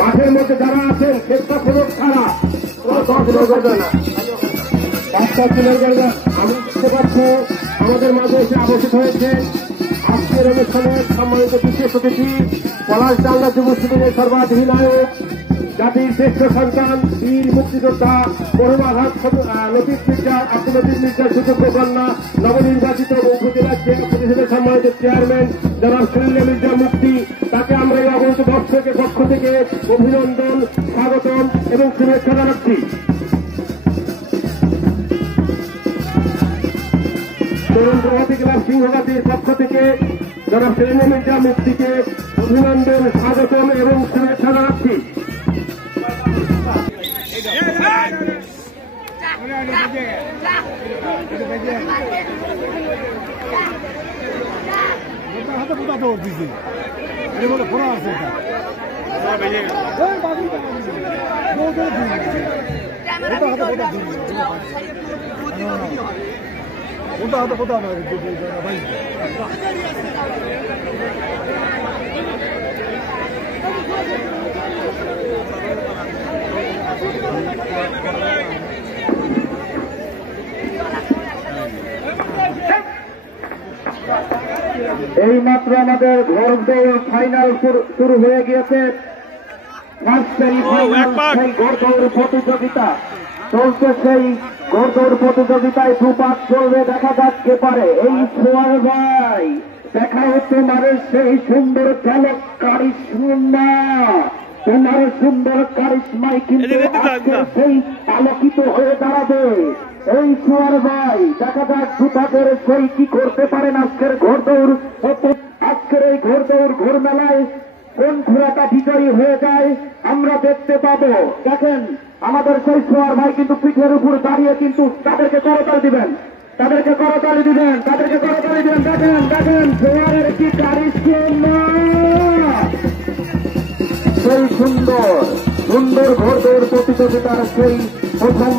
মাঠের মধ্যে যারা আছেন স্বেচ্ছাসেবক ছাড়া আমি বুঝতে পারছি আমাদের মাঝে এসে আবশ্যক হয়েছে আজকের অনুষ্ঠানের সম্মানিত বিশেষ অতিথি পলাশ ডালনা যুব শিবিরের সর্বাধিনায়ক জাতির শ্রেষ্ঠ সন্তান বীর মুক্তিযোদ্ধা মরুমাঘাত লতিফ মির্জা আব্দুল লতিফ মির্জার সুযোগ্য কন্যা নবনির্বাচিত উপজেলা পরিষদের সম্মানিত চেয়ারম্যান জনাব সুনীল মির্জা মুক্তি তাকে আমরা এই অবহিত দর্শকের পক্ষ থেকে অভিনন্দন স্বাগতম এবং শুভেচ্ছা জানাচ্ছি। তরুণ প্রভাতী ক্লাব সিংহঘাটির পক্ষ থেকে জনাব সুনীল মির্জা মুক্তিকে অভিনন্দন স্বাগতম এবং শুভেচ্ছা জানাচ্ছি। এই মাত্র আমাদের ঘর দৌড় ফাইনাল শুরু হয়ে গিয়েছে। ঘর দৌড় প্রতিযোগিতা চলছে, সেই ঘর দৌড় প্রতিযোগিতায় দুপাক চলবে, দেখা যাক কে পারে। এই সোয়ার ভাই দেখা হচ্ছে তোমার সেই সুন্দর চালক কারিশমা, তোমার সুন্দর কারিশমায় কিন্তু সেই আলোকিত হয়ে দাঁড়াবে। এই সোয়ার ভাই দেখা যাক দুপাকের সেই কি করতে পারেন আজকের ঘোড়দৌড়। আজকের এই ঘোড়দৌড় ঘোর মেলায় কোন ঘোড়াটা বিজয়ী হয়ে যায় আমরা দেখতে পাবো। দেখেন আমাদের সেই সোয়ার ভাই কিন্তু পিঠের উপর দাঁড়িয়ে কিন্তু তাদেরকে করতালি দিবেন, তাদেরকে করতালি দিবেন, তাদেরকে করতালি দিবেন। দেখেন দেখেন সোয়ারের কি কারিশমা, সেই সুন্দর সুন্দর ঘোড়দৌড় প্রতিযোগিতার সেই প্রথম